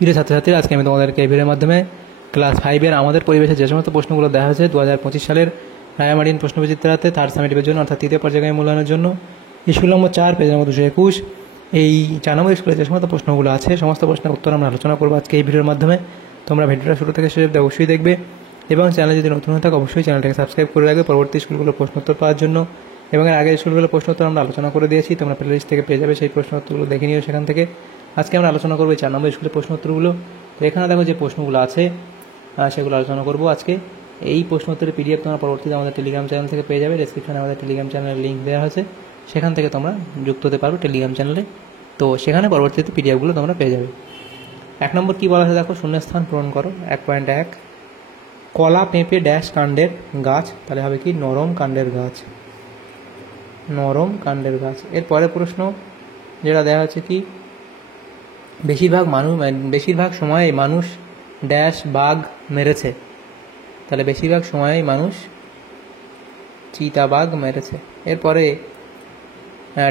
প্রিয় ছাত্রছাত্রীরা, আজকে আমি তোমাদেরকে এই ভিডিওর মাধ্যমে ক্লাস 5-এর আমাদের পরিবেশে যে সমস্ত প্রশ্নগুলো দেওয়া হয়েছে 2025 সালের রায়ামার্টিন প্রশ্নবিচিত্রাতে থার্ড সামেটিভের জন্য অর্থাৎ তৃতীয় পর্যায়ে মূল্যায়নের জন্য স্কুল নম্বর 4 পেজ নম্বর 221 এই 4 নম্বর স্কুলে যে সমস্ত প্রশ্নগুলো আছে সমস্ত প্রশ্নের উত্তর আমরা আলোচনা করবো আজকে এই ভিডিওর মাধ্যমে। তোমরা ভিডিওটা শুরু থেকে শেষ অবধি অবশ্যই দেখবে এবং চ্যানেলে যদি নতুন হয়ে থাকে অবশ্যই চ্যানেলটাকে সাবস্ক্রাইব করে রাখবে পরবর্তী স্কুলগুলোর প্রশ্নোত্তর পাওয়ার জন্য। এবং এর আগের স্কুলগুলোর প্রশ্নোত্তর আমরা আলোচনা করে দিয়েছি, তোমরা প্লেলিস্ট থেকে পেয়ে যাবে সেই প্রশ্নোত্তরগুলো দেখে নিও সেখান থেকে। আজকে আমরা আলোচনা করবো 4 নম্বর স্কুলের প্রশ্নোত্তরগুলো। তো এখানে দেখো যে প্রশ্নগুলো আছে সেগুলো আলোচনা করবো আজকে। এই প্রশ্নোত্তরের পিডিএফ তোমরা পরবর্তীতে আমাদের টেলিগ্রাম চ্যানেল থেকে পেয়ে যাবে। ডেসক্রিপশনে আমাদের টেলিগ্রাম চ্যানেলের লিঙ্ক দেওয়া হয়েছে, সেখান থেকে তোমরা যুক্ত হতে পারবে টেলিগ্রাম চ্যানেলে। তো সেখানে পরবর্তীতে পিডিএফগুলো তোমরা পেয়ে যাবে। 1 নম্বর কী বলা আছে দেখো, শূন্যস্থান পূরণ করো। 1.1 কলা পেঁপে ড্যাশ কাণ্ডের গাছ, তাহলে হবে কি নরম কাণ্ডের গাছ, নরম কাণ্ডের গাছ। এর পরের প্রশ্ন যেটা দেওয়া হচ্ছে কি বেশিরভাগ সময়ে মানুষ ড্যাশ বাঘ মেরেছে, তাহলে বেশিরভাগ সময়েই মানুষ চিতাবাঘ মেরেছে। এরপরে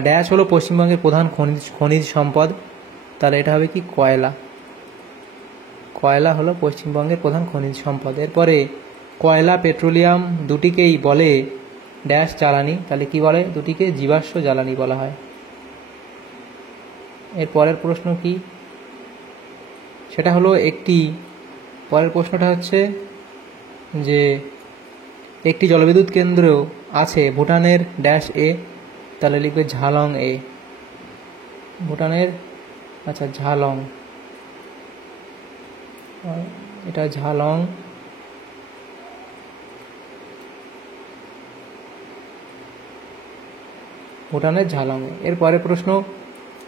ড্যাশ হলো পশ্চিমবঙ্গের প্রধান খনিজ সম্পদ, তাহলে এটা হবে কি কয়লা, কয়লা হলো পশ্চিমবঙ্গের প্রধান খনিজ সম্পদ। এরপরে কয়লা পেট্রোলিয়াম দুটিকেই বলে ড্যাশ জ্বালানি, তাহলে কি বলে, দুটিকে জীবাশ্ম জ্বালানি বলা হয়। এর পরের প্রশ্ন কি, সেটা হলো পরের প্রশ্নটা হচ্ছে যে একটি জলবিদ্যুৎ কেন্দ্র আছে ভুটানের ড্যাশ এ, তাহলে লিখবে ঝালং এ, ভুটানের ঝালং, এটা ঝালং। ভুটানের ঝালং। এর পরের প্রশ্ন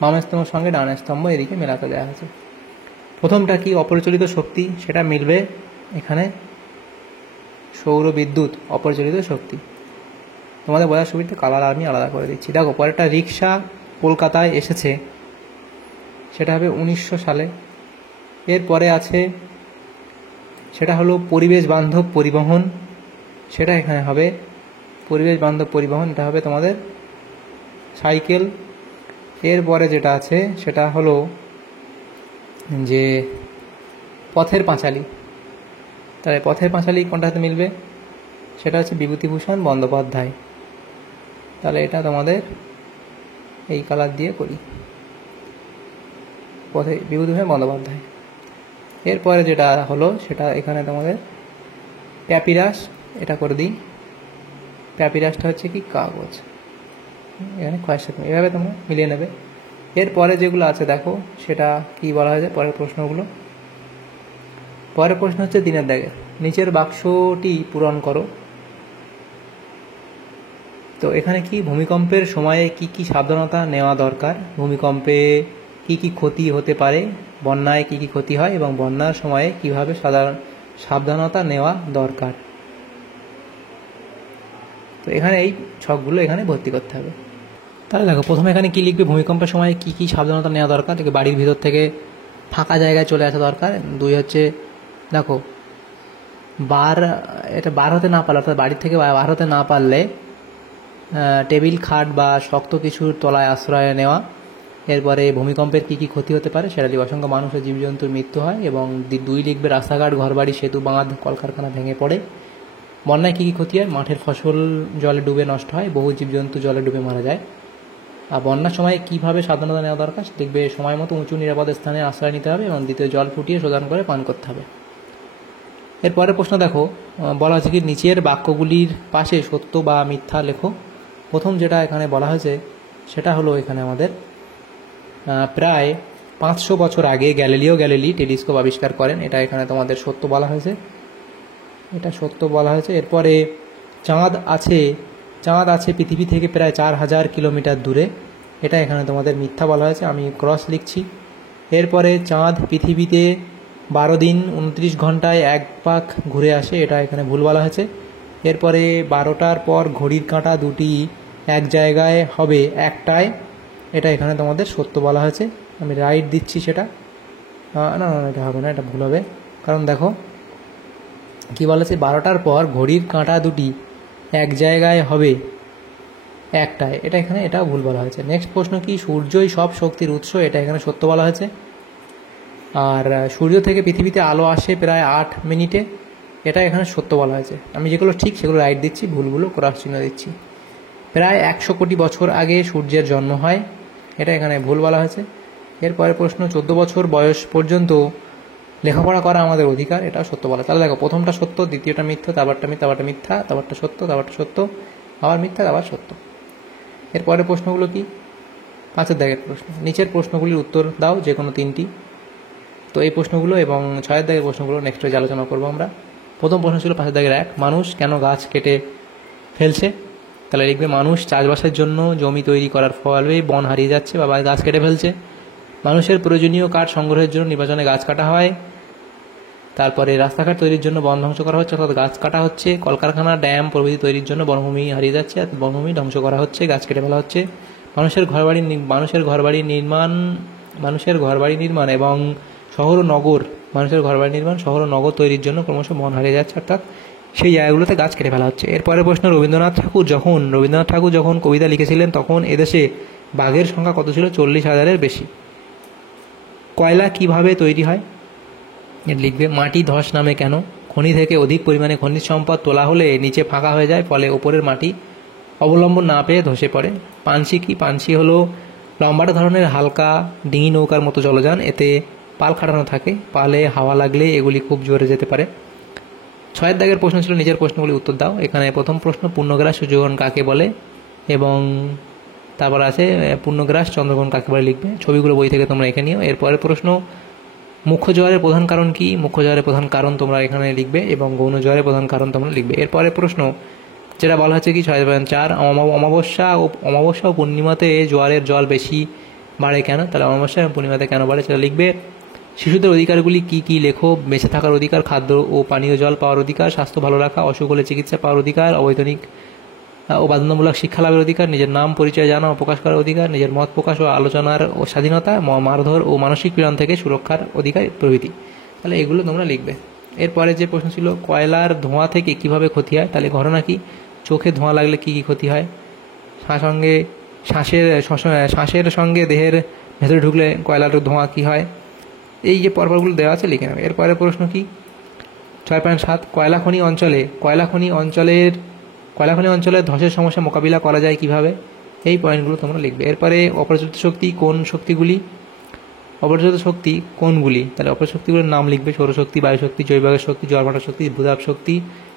বাম স্তম্ভের সঙ্গে ডান স্তম্ভ এদিকে মেলাতে দেওয়া আছে। প্রথমটা কি অপরিচালিত শক্তি, সেটা মিলবে এখানে সৌর বিদ্যুৎ, অপরিচালিত শক্তি। তোমাদের বোঝার সুবিধা কালার আমি আলাদা করে দিচ্ছি। দেখো পরেরটা রিক্সা কলকাতায় এসেছে, সেটা হবে 1900 সালে। এরপরে আছে সেটা হলো পরিবেশ বান্ধব পরিবহন, সেটা এখানে হবে পরিবেশ বান্ধব পরিবহন, এটা হবে তোমাদের সাইকেল। এরপরে যেটা আছে সেটা হলো যে পথের পাঁচালী, তাহলে পথের পাঁচালী কোনটা হাতে মিলবে, সেটা হচ্ছে বিভূতিভূষণ বন্দ্যোপাধ্যায়, তাহলে এটা তোমাদের এই কালার দিয়ে করি, বিভূতিভূষণ বন্দ্যোপাধ্যায়। এরপরে যেটা হলো সেটা এখানে তোমাদের প্যাপিরাস, এটা করে দিই, প্যাপিরাসটা হচ্ছে কি কাগজ, এখানে খয়ের সাথে এভাবে তোমরা মিলিয়ে নেবে। এরপরে যেগুলো আছে দেখো সেটা কি বলা হয়েছে পরের প্রশ্নগুলো। পরের প্রশ্ন হচ্ছে দিনের দাগে নিচের বাক্সটি পূরণ করো। তো এখানে কি ভূমিকম্পের সময়ে কি কি সাবধানতা নেওয়া দরকার, ভূমিকম্পে কি কি ক্ষতি হতে পারে, বন্যায় কি কি ক্ষতি হয় এবং বন্যার সময়ে কিভাবে সাবধানতা নেওয়া দরকার। তো এখানে এই ছকগুলো এখানে ভর্তি করতে হবে। তাহলে দেখো প্রথমে এখানে কি লিখবে, ভূমিকম্পের সময় কি কি সাবধানতা নেওয়া দরকার, বাড়ির ভিতর থেকে ফাঁকা জায়গায় চলে আসা দরকার। 2 হচ্ছে দেখো এটা বার হতে না পারলে, অর্থাৎ বাড়ির থেকে বার হতে না পারলে টেবিল খাট বা শক্ত কিছুর তলায় আশ্রয় নেওয়া। এরপরে ভূমিকম্পের কি কি ক্ষতি হতে পারে সেটা লিখবে, অসংখ্য মানুষের জীবজন্তুর মৃত্যু হয়। এবং 2 লিখবে রাস্তাঘাট ঘরবাড়ি সেতু বাঁধ কলকারখানা ভেঙে পড়ে। বন্যায় কী কী ক্ষতি হয়, মাঠের ফসল জলে ডুবে নষ্ট হয়, বহু জীবজন্তু জলে ডুবে মারা যায়। আর বন্যার সময় কীভাবে সাবধানতা নেওয়া দরকার দেখবে, সময় মতো উঁচু নিরাপদ স্থানে আশ্রয় নিতে হবে এবং দ্বিতীয় জল ফুটিয়ে শোধন করে পান করতে হবে। এরপরের প্রশ্ন দেখো বলা হয়েছে কি নিচের বাক্যগুলির পাশে সত্য বা মিথ্যা লেখো। প্রথম যেটা এখানে বলা হয়েছে সেটা হলো এখানে আমাদের প্রায় 500 বছর আগে গ্যালিলিও গ্যালিলি টেলিস্কোপ আবিষ্কার করেন, এটা এখানে তোমাদের সত্য বলা হয়েছে, এটা সত্য বলা হয়েছে। এরপরে চাঁদ আছে পৃথিবী থেকে প্রায় 4000 কিলোমিটার দূরে, এটা এখানে তোমাদের মিথ্যা বলা হয়েছে, আমি ক্রস লিখছি। এরপরে চাঁদ পৃথিবীতে 12 দিন 29 ঘন্টায় 1 পাক ঘুরে আসে, এটা এখানে ভুল বলা হয়েছে। এরপরে 12টার পর ঘড়ির কাঁটা দুটি এক জায়গায় হবে একটায়, এটা এখানে তোমাদের সত্য বলা হয়েছে, আমি রাইট দিচ্ছি সেটা। না এটা হবে না, এটা ভুল হবে, কারণ দেখো কী বলেছে 12টার পর ঘড়ির কাঁটা দুটি এক জায়গায় হবে একটায়, এটা এখানে এটাও ভুল বলা হয়েছে। নেক্সট প্রশ্ন কি সূর্যই সব শক্তির উৎস, এটা এখানে সত্য বলা হয়েছে। আর সূর্য থেকে পৃথিবীতে আলো আসে প্রায় 8 মিনিটে, এটা এখানে সত্য বলা হয়েছে। আমি যেগুলো ঠিক সেগুলো রাইট দিচ্ছি, ভুলগুলো ক্রস চিহ্ন দিচ্ছি। প্রায় 100 কোটি বছর আগে সূর্যের জন্ম হয়, এটা এখানে ভুল বলা হয়েছে। এরপরে প্রশ্ন, 14 বছর বয়স পর্যন্ত লেখাপড়া করা আমাদের অধিকার, এটা সত্য বলা। তাহলে দেখো, প্রথমটা সত্য, দ্বিতীয়টা মিথ্যা, তারপরটা মিথ্যা, তারপরটা মিথ্যা, তারপরটা সত্য, তারপরটা সত্য, আবার মিথ্যা, আবার সত্য। এরপরে প্রশ্নগুলো কি? 5-এর দাগের প্রশ্ন, নিচের প্রশ্নগুলির উত্তর দাও যে কোনো 3টি। তো এই প্রশ্নগুলো এবং 6-এর দাগের প্রশ্নগুলো নেক্সট পেজে আলোচনা করবো আমরা। প্রথম প্রশ্ন ছিল 5-এর দাগের 1, মানুষ কেন গাছ কেটে ফেলছে? তাহলে লিখবে, মানুষ চাষবাসের জন্য জমি তৈরি করার ফলে বন হারিয়ে যাচ্ছে বা গাছ কেটে ফেলছে। মানুষের প্রয়োজনীয় কাঠ সংগ্রহের জন্য নির্বাচনে গাছ কাটা হয়। তারপরে রাস্তাঘাট তৈরির জন্য বন ধ্বংস করা হচ্ছে, অর্থাৎ গাছ কাটা হচ্ছে। কলকারখানা, ড্যাম প্রভৃতি তৈরির জন্য বনভূমি হারিয়ে যাচ্ছে, অর্থাৎ বনভূমি ধ্বংস করা হচ্ছে, গাছ কেটে ফেলা হচ্ছে। মানুষের ঘরবাড়ি নির্মাণ এবং শহর ও নগর তৈরির জন্য ক্রমশ বন হারিয়ে যাচ্ছে, অর্থাৎ সেই জায়গাগুলোতে গাছ কেটে ফেলা হচ্ছে। এরপরে প্রশ্ন, রবীন্দ্রনাথ ঠাকুর যখন কবিতা লিখেছিলেন তখন এদেশে বাঘের সংখ্যা কত ছিল? 40,000-এর বেশি। কয়লা কিভাবে তৈরি হয়? লিখবে, মাটি ধস নামে কেন? খনি থেকে অধিক পরিমাণে খনিজ সম্পদ তোলা হলে নিচে ফাঁকা হয়ে যায়, ফলে ওপরের মাটি অবলম্বন না পেয়ে ধসে পড়ে। পানসি কি? পানসি হলো লম্বাটা ধরনের হালকা ডিঙি নৌকার মতো জলযান, এতে পাল খাটানো থাকে, পালে হাওয়া লাগলে এগুলি খুব জোরে যেতে পারে। 6-এর দাগের প্রশ্ন ছিল, নিজের প্রশ্নগুলি উত্তর দাও। এখানে প্রথম প্রশ্ন, পূর্ণগ্রাস সূর্যগ্রহণ কাকে বলে, এবং তারপর আছে পূর্ণগ্রাস চন্দ্রগ্রহণ কাকে বলে লিখবে। ছবিগুলো বই থেকে তোমরা এঁকে নিও। এরপরের প্রশ্ন, মুখ্য জোয়ারের প্রধান কারণ কি? মুখ্য জোয়ারের প্রধান কারণ তোমরা এখানে লিখবে এবং গৌণ জোয়ারের প্রধান কারণ তোমরা লিখবে। এরপরের প্রশ্ন, যেটা বলা হচ্ছে কি 6.4, অমাবস্যা ও পূর্ণিমাতে জোয়ারের জল বেশি বাড়ে কেন? তাহলে অমাবস্যা এবং পূর্ণিমাতে কেন বাড়ে সেটা লিখবে। শিশুদের অধিকারগুলি কি কি লেখো। বেঁচে থাকার অধিকার, খাদ্য ও পানীয় জল পাওয়ার অধিকার, স্বাস্থ্য ভালো রাখা, অসুখ হলে চিকিৎসা পাওয়ার অধিকার, অবৈতনিক ও বাধ্যতামূলক শিক্ষা লাভের অধিকার, নিজের নাম পরিচয় জানা ও প্রকাশ করার অধিকার, নিজের মত প্রকাশ ও আলোচনার ও স্বাধীনতা, মারধর ও মানসিক পীড়ন থেকে সুরক্ষার অধিকার প্রভৃতি। তাহলে এগুলো তোমরা লিখবে। এরপরে যে প্রশ্ন ছিল, কয়লার ধোঁয়া থেকে কিভাবে ক্ষতি হয়? তাহলে ঘটনা কি? চোখে ধোঁয়া লাগলে কি কি ক্ষতি হয়? শ্বাসের সঙ্গে দেহের ভেতরে ঢুকলে কয়লার ধোঁয়া কি হয়? এই যে পর্বগুলো দেওয়া আছে লিখে নেবে। এরপরে প্রশ্ন কি 6.7, কয়লা খনি অঞ্চলে ধসের সমস্যা মোকাবিলা করা যায় কিভাবে? এই পয়েন্টগুলো তোমরা লিখবে। এরপরে অপ্রচলিত শক্তি কোনগুলি? তাহলে অপ্রচলিত শক্তিগুলোর নাম লিখবে। সৌরশক্তি, বায়ুশক্তি, জৈবায়ু শক্তি, জলভাটা শক্তি, ভূতাপ শক্তি,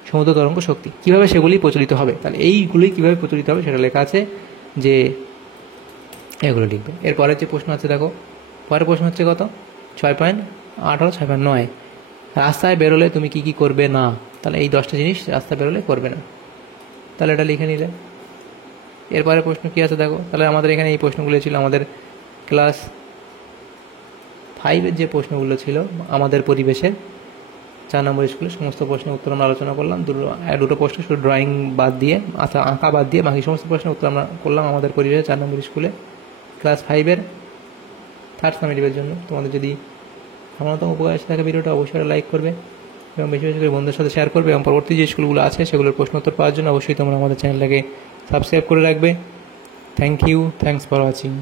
সমুদ্র তরঙ্গ শক্তি। কিভাবে সেগুলি প্রচলিত হবে? তাহলে এইগুলি কিভাবে প্রচলিত হবে সেটা লেখা আছে, যে এগুলো লিখবে। এরপরের যে প্রশ্ন আছে দেখো, পরের প্রশ্ন হচ্ছে কত? 6.18, 6.9, রাস্তায় বেরোলে তুমি কি কি করবে না? তাহলে এই 10টা জিনিস রাস্তায় বেরোলে করবে না, তাহলে এটা লিখে নিলে। এরপরে প্রশ্ন কি আছে দেখো, তাহলে আমাদের এখানে এই প্রশ্নগুলো ছিল আমাদের ক্লাস 5-এর যে প্রশ্নগুলো ছিল আমাদের পরিবেশের 4 নম্বর স্কুলে, সমস্ত প্রশ্নের উত্তর আমরা আলোচনা করলাম। দুটো প্রশ্ন শুধু ড্রয়িং বাদ দিয়ে, আঁকা বাদ দিয়ে বাকি সমস্ত প্রশ্নের উত্তর আমরা করলাম আমাদের পরিবেশের 4 নম্বর স্কুলে ক্লাস 5-এর থার্ড সামেটিভের জন্য। তোমাদের যদি সামান্যতম উপকার এসে থাকে ভিডিওটা অবশ্যই লাইক করবে এবং বেশি বেশি করে বন্ধুদের সাথে শেয়ার করবে, এবং পরবর্তী যে স্কুলগুলো আছে সেগুলোর প্রশ্ন উত্তর পাওয়ার জন্য অবশ্যই তোমরা আমাদের চ্যানেলটাকে সাবস্ক্রাইব করে রাখবে। Thank you, thanks for watching.